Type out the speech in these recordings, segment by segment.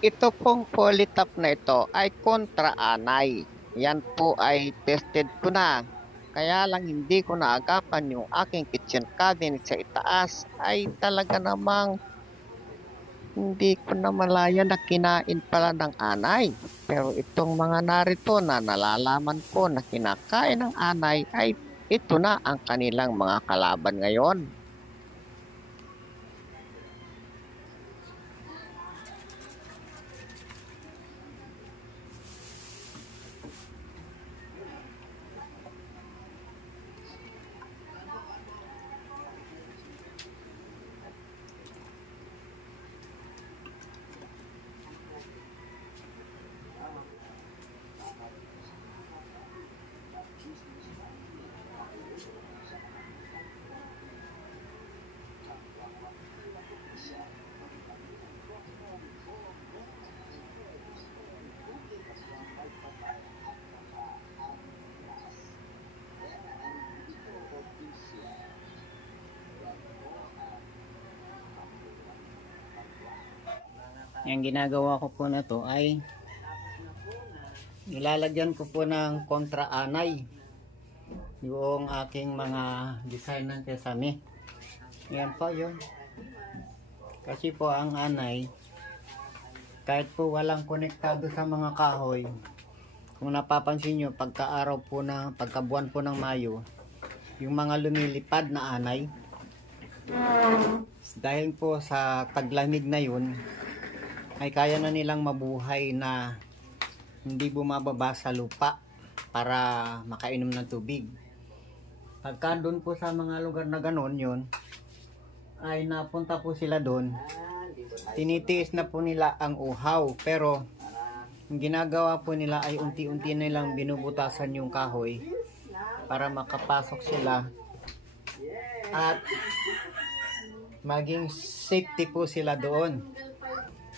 Ito pong Polytop na ito ay kontra-anay. Yan po ay tested ko na. Kaya lang hindi ko naagapan yung aking kitchen cabinet sa itaas ay talaga namang hindi ko na malaya na kinain pala ng anay. Pero itong mga narito na nalalaman ko na kinakain ng anay ay ito na ang kanilang mga kalaban ngayon. Yung ginagawa ko po na to ay nilalagyan ko po ng kontra-anay yung aking mga design ng kesame. Yan po yun. Kasi po ang anay, kahit po walang konektado sa mga kahoy, kung napapansin nyo, pagka-araw po na, pagkabuwan po ng Mayo, yung mga lumilipad na anay, dahil po sa taglamig na yun, ay kaya na nilang mabuhay na hindi bumababa sa lupa para makainom ng tubig. Pagka doon po sa mga lugar na ganon yun, ay napunta po sila doon, tinitiis na po nila ang uhaw, pero ang ginagawa po nila ay unti-unti nilang binubutasan yung kahoy para makapasok sila at maging safety po sila doon.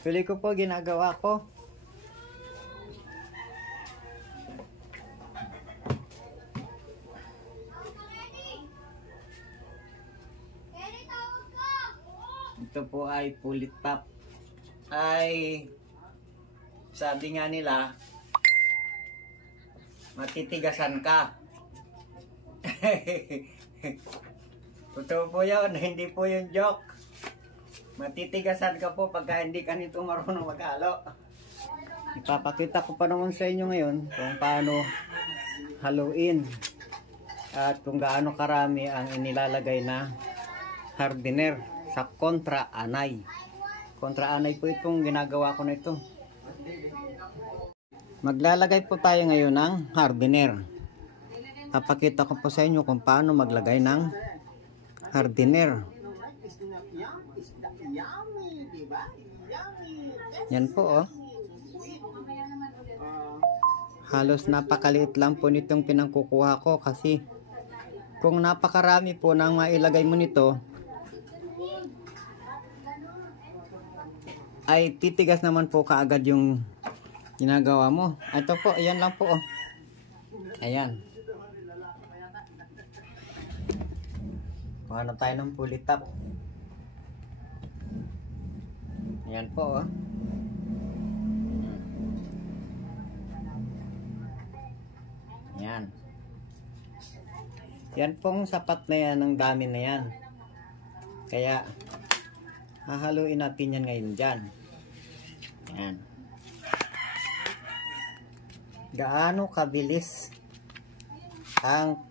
Tuloy ko po ginagawa ko. Ito po ay Polytop. Ay sabi nga nila, matitigasan ka. Totoo po yun, hindi po yung joke. Matitigasan ka po pagka hindi ka nito marunong maghalo. Ipapakita ko pa naman sa inyo ngayon kung paano haluin at kung gaano karami ang inilalagay na hardener sa kontra-anay. Kontra-anay po itong ginagawa ko na ito. Maglalagay po tayo ngayon ng hardener. Papakita ko po sa inyo kung paano maglagay ng hardener. Yan po oh. Halos napakaliit lang po nitong pinangkukuha ko kasi kung napakarami po nang mailagay mo nito ay titigas naman po kaagad yung ginagawa mo. Ito po, ayan lang po oh. Ayan. Kuha na tayo ng Polytop. Ayan po oh. Ayan. Yan pong sapat na yan, ang dami na yan. Kaya hahaluin natin yan ngayon dyan. Ayan. Gaano kabilis ang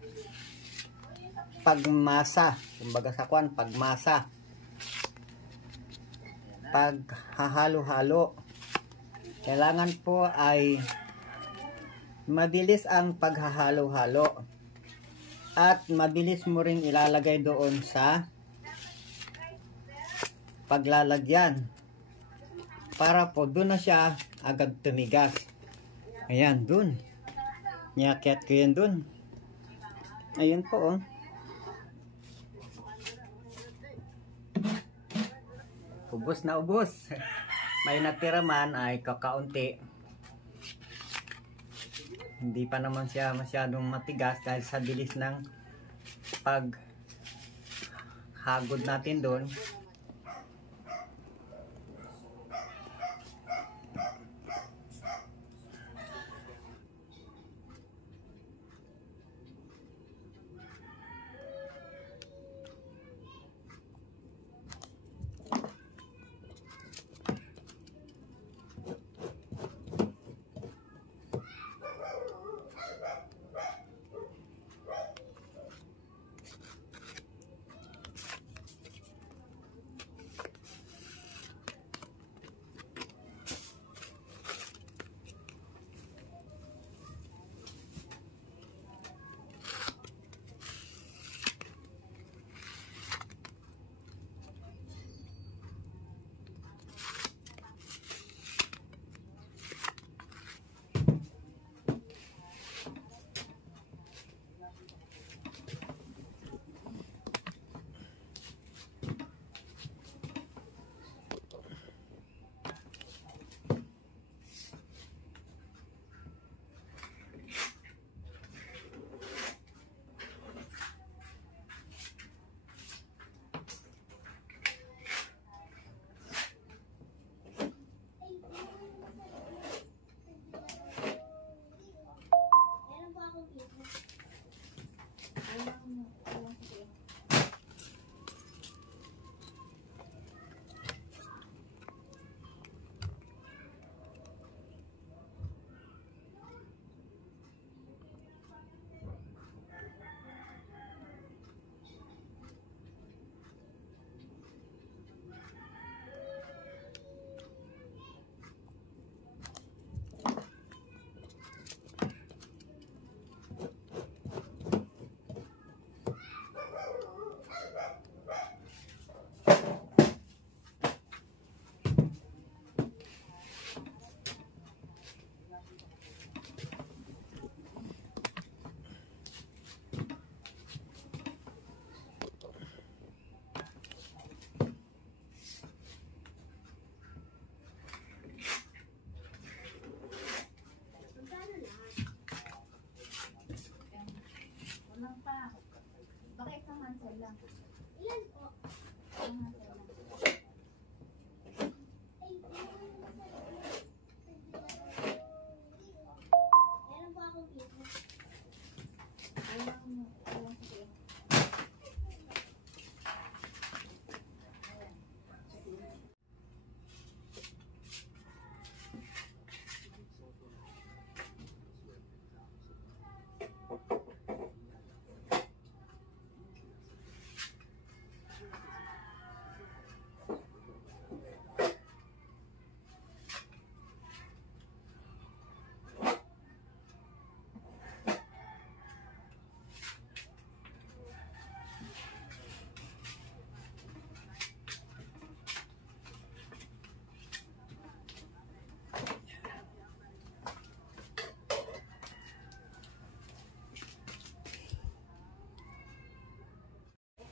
pagmasa, kumbaga sa kwan, pagmasa, paghahalo-halo. Kailangan po ay mabilis ang paghahalo-halo at mabilis mo ring ilalagay doon sa paglalagyan para po doon na siya agad tumigas. Ayan, doon. Niyakyat ko yan doon. Ayun po oh. Ubos na ubos. May natira man ay kakaunti. Hindi pa naman siya masyadong matigas dahil sa bilis ng paghagod natin doon.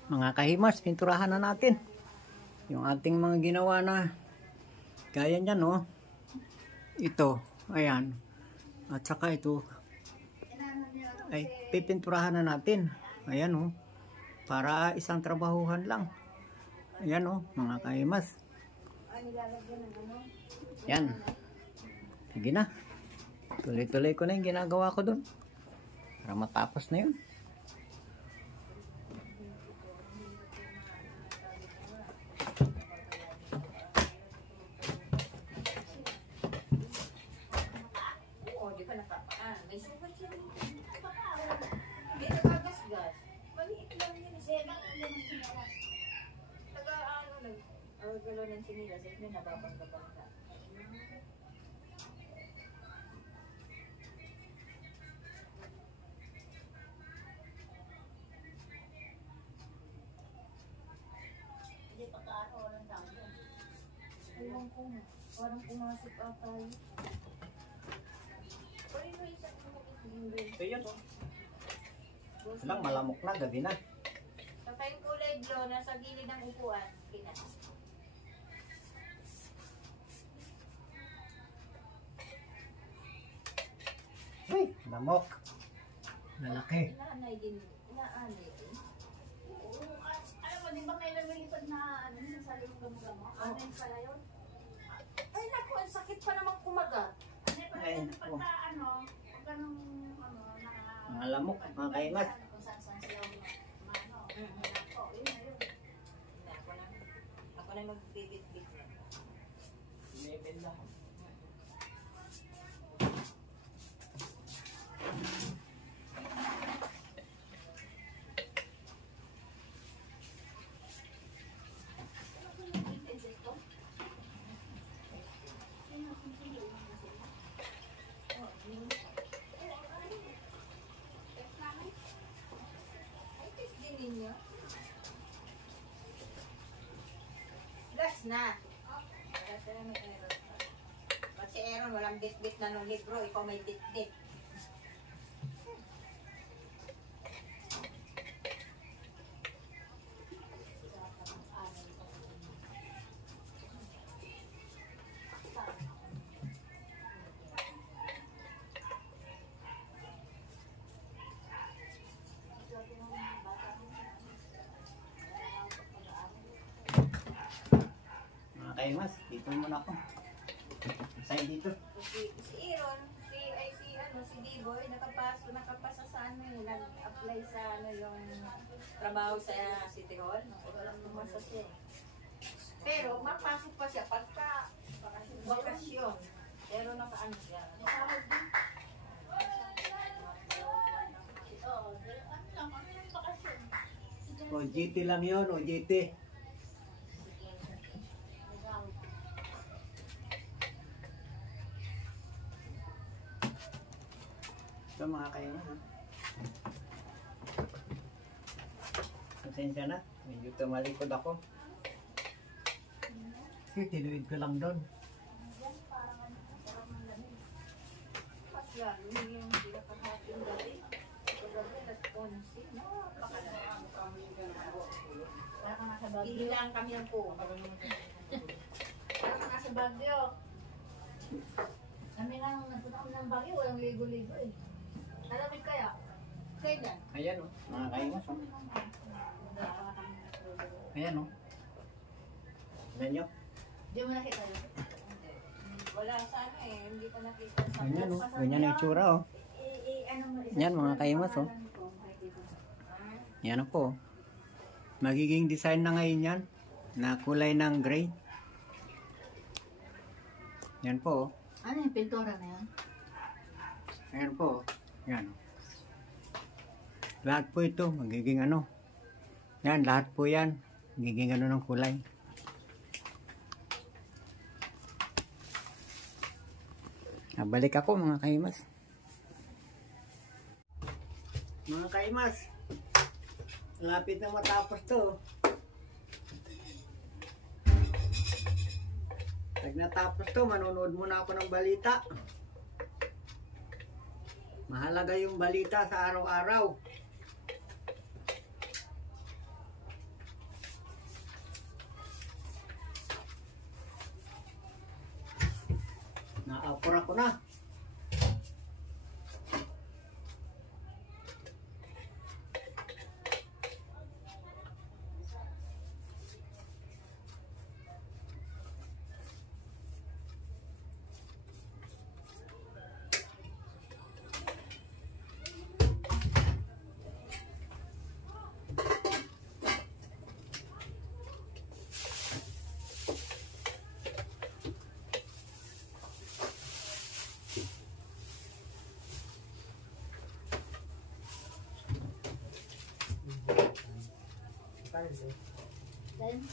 Mga kahimas, pinturahan na natin yung ating mga ginawa na gaya niyan, no? Ito, ayan, at saka ito ay pipinturahan na natin, ayan, no? Para isang trabahuhan lang, ayan, no, mga kahimas. Yan, sige na, tuloy-tuloy ko na yung ginagawa ko dun para matapos na yun. Galo ng sinilas at may nababangga-bangga. Hindi pa kaano, walang tao. Ewan ko nga, parang pumasok ata yun. Pwede mo isa kung makikilin. So yun, oh. Lang malamok na, gabi na. Sa tayong kulay blue, nasa gilid ng upuan, kita. Uy, lamok. Lalaki. Inaanay din, inaanay din. Alam mo, di ba may lumilipad na ano, sa lulong gamo-gamo? Anay pala yun? Ay naku, ang sakit pa naman kumagat. Anay pala yun, pagka ano, pagka nung ano, Mga lamok, mga kaimas. kung saan-saan sila umano. Ako, yun na yun. Ako na magbibit-bit na. Binibenda ko. Gas na. Kasi Aaron, walang bit-bit na nung libro. Ikaw may bit-bit. Mga kaimas, dito muna ako. Sa'yo dito. Si Aaron, si D-Boy, nakapasa sa ano yun, nag-apply sa ano yung trabaho sa City Hall. Walang pumasa siya. Pero mapasok pa siya pagka bakasyon. Pero nakaano siya. O GT lang yun, o GT. Ito mga kaimas, ha? Pasensya na, medyo tumalikod ako. Kasi tinuid ko lang doon. Mas lalo yung pinakahating gabi. Kagabi, las 11. Napakalaan. Hindi lang kami ng po. Parang nasa Baguio. Kami lang nagpunta kami ng Baguio, walang ligo-ligo eh. Alamig kaya? Kailan? Ayan, o. Mga kaimas, o. Ayan, o. Ayan nyo. Hindi mo nakita yun? Wala sana eh, hindi ko nakita sa Ganyan, o. Ganyan ang itsura, o. Yan, mga kaimas, o. Yan po. Magiging design na ngayon yan. Na kulay ng gray. Yan po, o. Ano yung pintura na yan? Ayan po. Yan. Lahat po ito magiging ano. Yan, lahat po yan. Magiging ano ng kulay. Balik ako mga kaimas. Mga kaimas. Lapit na matapos to. Pag natapos to, manonood muna ako ng balita. Mahalaga yung balita sa araw-araw. na. Then,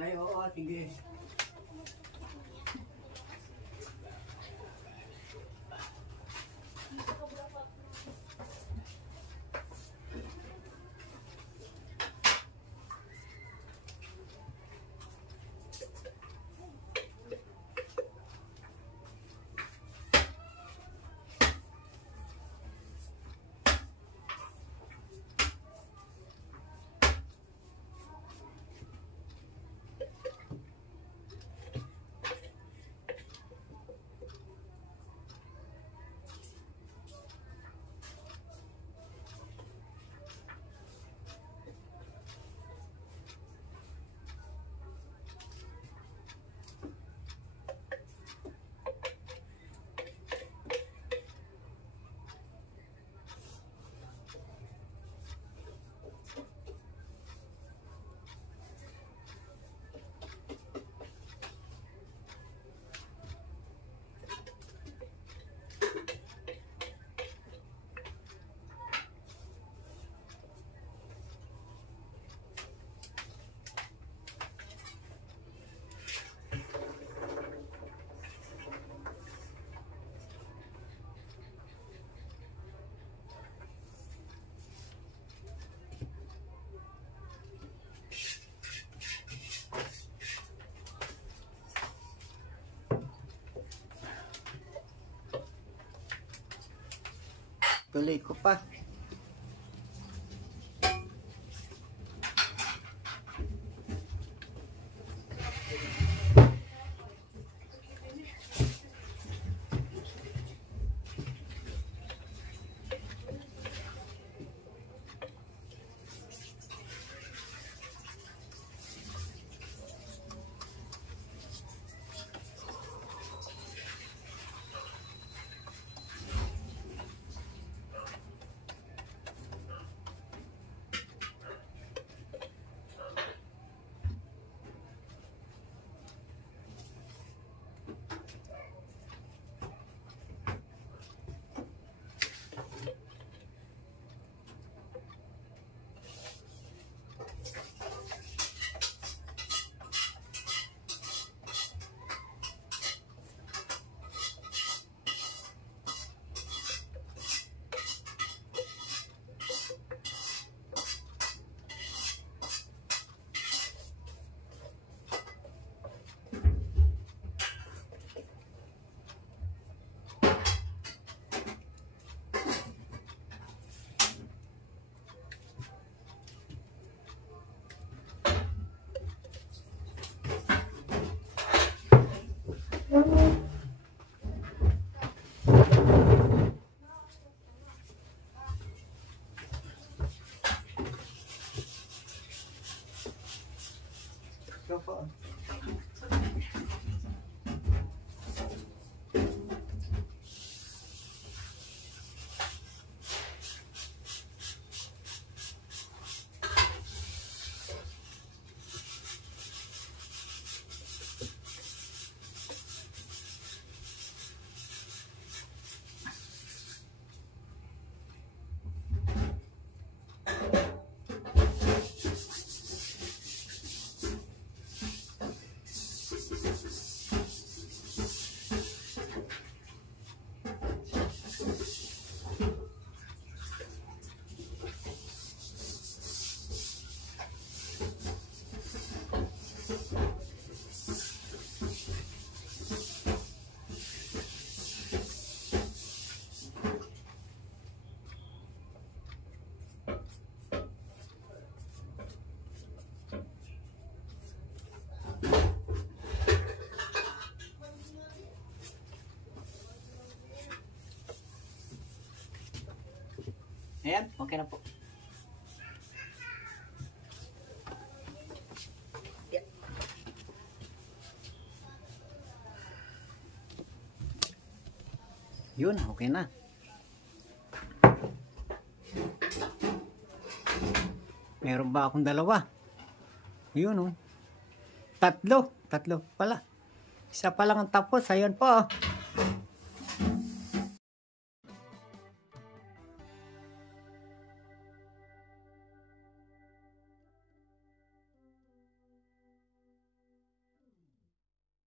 Ay, oo, sige. Tuloy ko pa. Ayan, okay na po. Yun, okay na. Meron ba akong dalawa? Yun, oh. Tatlo pala. Isa pa lang ang tapos. Ayan po.